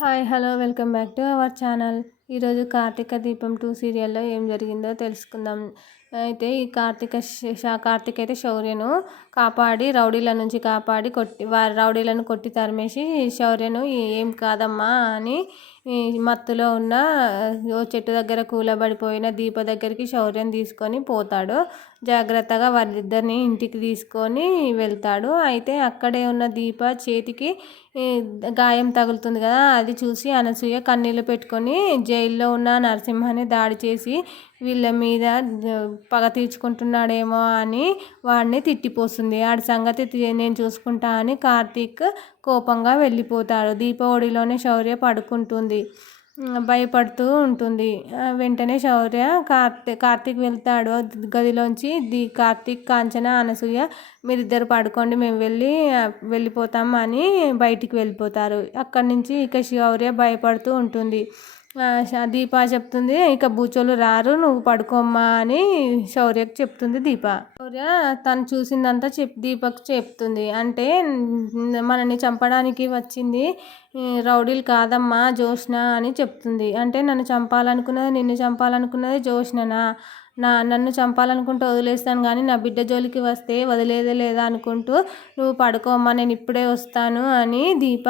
Hi hello welcome back to our channel. ఈరోజు కార్తీక దీపం two సీరియల్లో ఏం జరిగిందో తెలుసుకుందాం. అయితే ఈ కార్తీక కార్తీక్ అయితే శౌర్యను కాపాడి రౌడీల నుంచి కాపాడి కొట్టి వారి రౌడీలను కొట్టి తరిమేసి శౌర్యను ఏం కాదమ్మా అని మత్తులో ఉన్న ఓ చెట్టు దగ్గర కూలబడిపోయిన దీప దగ్గరికి శౌర్యం తీసుకొని పోతాడు. జాగ్రత్తగా వాళ్ళిద్దరిని ఇంటికి తీసుకొని వెళ్తాడు. అయితే అక్కడే ఉన్న దీప చేతికి గాయం తగులుతుంది కదా అది చూసి అనసూయ కన్నీళ్ళు పెట్టుకొని జైల్లో ఉన్న నరసింహాన్ని దాడి చేసి వీళ్ళ మీద పగ తీర్చుకుంటున్నాడేమో అని వాడిని తిట్టిపోస్తుంది. ఆడి సంగతి నేను చూసుకుంటా అని కార్తీక్ కోపంగా వెళ్ళిపోతాడు. దీపావళిలోనే శౌర్య పడుకుంటుంది. భయపడుతూ ఉంటుంది. వెంటనే శౌర్య కార్తీ కార్తీక్ వెళ్తాడు. గదిలోంచి ది కార్తీక్ కాంచన అనసూయ మీరిద్దరు పడుకోండి మేము వెళ్ళి వెళ్ళిపోతాం అని బయటికి వెళ్ళిపోతారు. అక్కడి నుంచి ఇక శౌర్య భయపడుతూ ఉంటుంది. దీప చెప్తుంది ఇక బూచోలు రారు నువ్వు పడుకోమ్మా అని శౌర్యకు చెప్తుంది దీప. శౌర్య తను చూసిందంతా చెప్ దీపకు చెప్తుంది. అంటే మనని చంపడానికి వచ్చింది రౌడీలు కాదమ్మా జోష్న అని చెప్తుంది. అంటే నన్ను చంపాలనుకున్నది నిన్ను చంపాలనుకున్నది జోష్ననా? నా నన్ను చంపాలనుకుంటూ వదిలేస్తాను కానీ నా బిడ్డ జోలికి వస్తే వదిలేదే లేదా అనుకుంటూ నువ్వు పడుకోమ్మా నేను ఇప్పుడే వస్తాను అని దీప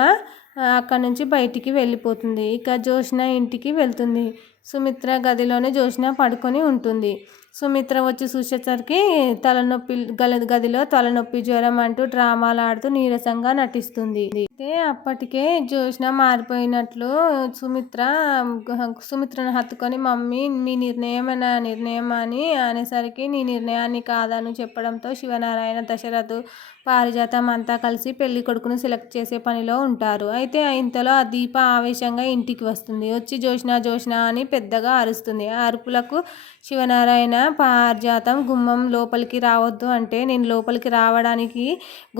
అక్కడ నుంచి బయటికి వెళ్ళిపోతుంది. ఇక జోష్న ఇంటికి వెళ్తుంది. సుమిత్ర గదిలోనే జోష్న పడుకొని ఉంటుంది. సుమిత్ర వచ్చి చూసేసరికి తలనొప్పి గల గదిలో తలనొప్పి జ్వరం అంటూ డ్రామాలు ఆడుతూ నీరసంగా నటిస్తుంది. అయితే అప్పటికే జోష్న మారిపోయినట్లు సుమిత్ర సుమిత్రను హత్తుకొని మమ్మీ మీ నిర్ణయం నా నిర్ణయం అని అనేసరికి నీ నిర్ణయాన్ని కాదని చెప్పడంతో శివనారాయణ దశరథు పారిజాతం అంతా కలిసి పెళ్ళి కొడుకును సెలెక్ట్ చేసే పనిలో ఉంటారు. అయితే ఇంతలో ఆ దీప ఆవేశంగా ఇంటికి వస్తుంది. వచ్చి జోష్న జోష్న అని పెద్దగా అరుస్తుంది. ఆ అరుపులకు శివనారాయణ పార్జాతం గుమ్మం లోపలికి రావద్దు అంటే నేను లోపలికి రావడానికి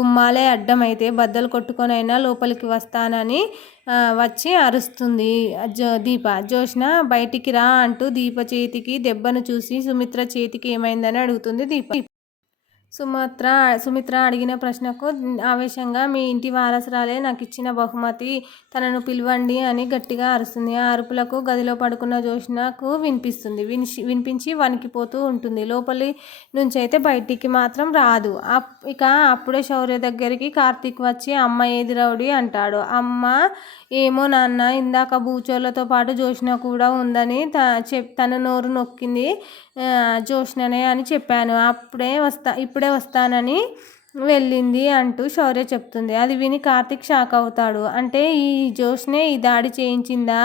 గుమ్మాలే అడ్డమైతే బద్దలు కొట్టుకొనైనా లోపలికి వస్తానని వచ్చి అరుస్తుంది జో దీప. జోష్న బయటికి రా అంటూ దీప చేతికి దెబ్బను చూసి సుమిత్ర చేతికి ఏమైందని అడుగుతుంది దీప. సుమిత్ర సుమిత్ర అడిగిన ప్రశ్నకు ఆవేశంగా మీ ఇంటి వారసురాలే నాకు ఇచ్చిన బహుమతి తనను పిలవండి అని గట్టిగా అరుస్తుంది. ఆ అరుపులకు గదిలో పడుకున్న జోష్నకు వినిపిస్తుంది. విని వినిపించి వణికిపోతూ ఉంటుంది. లోపలి నుంచి అయితే బయటికి మాత్రం రాదు. ఇక అప్పుడే శౌర్య దగ్గరికి కార్తీక్ వచ్చి అమ్మ ఏది రౌడీ? అంటాడు. అమ్మ ఏమో నాన్న ఇందాక బూచోళ్ళతో పాటు జోష్న కూడా ఉందని త చెప్ తన నోరు నొక్కింది. జోష్ననే అని చెప్పాను. అప్పుడే వస్తా ఇప్పుడే వస్తానని వెళ్ళింది అంటూ శౌర్య చెప్తుంది. అది విని కార్తిక్ షాక్ అవుతాడు. అంటే ఈ జోష్నే ఈ దాడి చేయించిందా?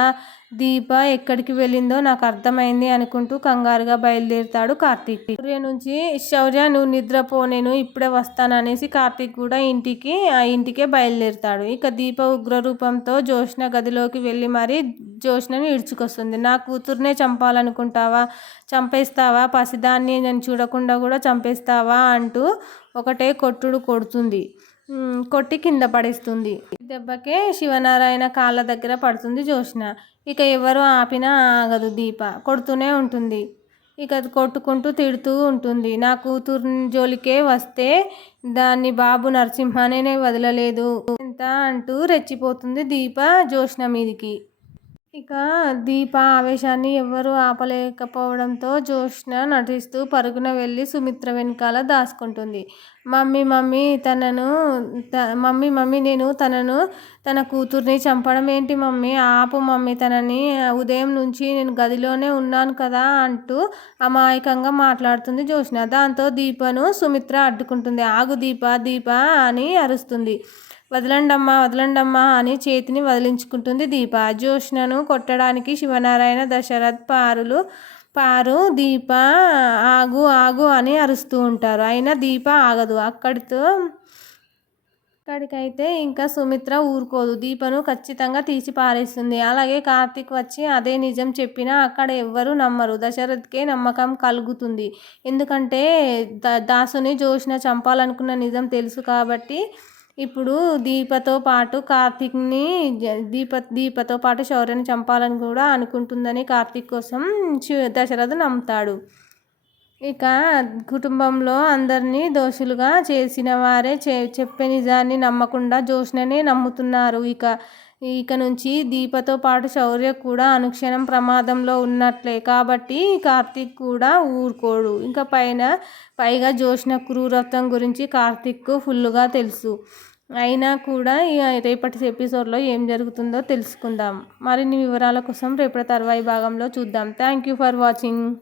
దీప ఎక్కడికి వెళ్ళిందో నాకు అర్థమైంది అనుకుంటూ కంగారుగా బయలుదేరుతాడు కార్తీక్. సూర్య నుంచి శౌర్య నువ్వు నిద్రపో నేను ఇప్పుడే వస్తాననేసి కార్తీక్ కూడా ఇంటికి ఆ ఇంటికే బయలుదేరుతాడు. ఇక దీప ఉగ్రరూపంతో జోష్ణ గదిలోకి వెళ్ళి మరీ జోష్ణను ఇడ్చుకొస్తుంది నా కూతుర్నే చంపాలనుకుంటావా? చంపేస్తావా? పసిదాన్ని నేను చూడకుండా కూడా చంపేస్తావా? అంటూ ఒకటే కొట్టుడు కొడుతుంది. కొట్టి కింద పడేస్తుంది. దెబ్బకే శివనారాయణ కాళ్ళ దగ్గర పడుతుంది జోష్న ఇక ఎవరు ఆపినా ఆగదు దీప. కొడుతూనే ఉంటుంది. ఇక కొట్టుకుంటూ తిడుతూ ఉంటుంది. నా కూతురు జోలికే వస్తే దాన్ని బాబు నరసింహనే వదలలేదు. ఎంత అంటూ రెచ్చిపోతుంది దీప జోష్న మీదికి. ఇక దీప ఆవేశాన్ని ఎవ్వరూ ఆపలేకపోవడంతో జోష్న నటిస్తూ పరుగున వెళ్ళి సుమిత్ర వెనకాల దాసుకుంటుంది మమ్మీ మమ్మీ తనను మమ్మీ మమ్మీ నేను తనను తన కూతుర్ని చంపడం ఏంటి మమ్మీ? ఆపు మమ్మీ తనని ఉదయం నుంచి నేను గదిలోనే ఉన్నాను కదా అంటూ అమాయకంగా మాట్లాడుతుంది జోష్న దాంతో దీపను సుమిత్ర అడ్డుకుంటుంది. ఆగు దీప దీప అని అరుస్తుంది. వదలండమ్మా వదలండమ్మా అని చేతిని వదిలించుకుంటుంది దీప. జ్యోష్ణను కొట్టడానికి శివనారాయణ దశరథ్ పారులు పారు దీప ఆగు ఆగు అని అరుస్తూ ఉంటారు. అయినా దీప ఆగదు. అక్కడితో అక్కడికైతే ఇంకా సుమిత్ర ఊరుకోదు. దీపను ఖచ్చితంగా తీసి పారేస్తుంది. అలాగే కార్తీక్ వచ్చి అదే నిజం చెప్పినా అక్కడ ఎవ్వరూ నమ్మరు. దశరథ్కే నమ్మకం కలుగుతుంది. ఎందుకంటే దాసుని జోష్న చంపాలనుకున్న నిజం తెలుసు కాబట్టి ఇప్పుడు దీపతో పాటు కార్తీక్ని దీప దీపతో పాటు శౌర్యని చంపాలని కూడా అనుకుంటుందని కార్తీక్ కోసం దశరథు నమ్ముతాడు. ఇక కుటుంబంలో అందరినీ దోషులుగా చేసిన వారే చెప్పే నిజాన్ని నమ్మకుండా జోష్ననే నమ్ముతున్నారు. ఇక ఇక నుంచి దీపతో పాటు శౌర్య కూడా అనుక్షణం ప్రమాదంలో ఉన్నట్లే. కాబట్టి కార్తీక్ కూడా ఊరుకోడు. ఇంకా పైన పైగా జోష్న క్రూరత్వం గురించి కార్తీక్ ఫుల్గా తెలుసు. అయినా కూడా రేపటి ఎపిసోడ్లో ఏం జరుగుతుందో తెలుసుకుందాం. మరిన్ని వివరాల కోసం రేపటి తర్వాయి భాగంలో చూద్దాం. Thank you for watching.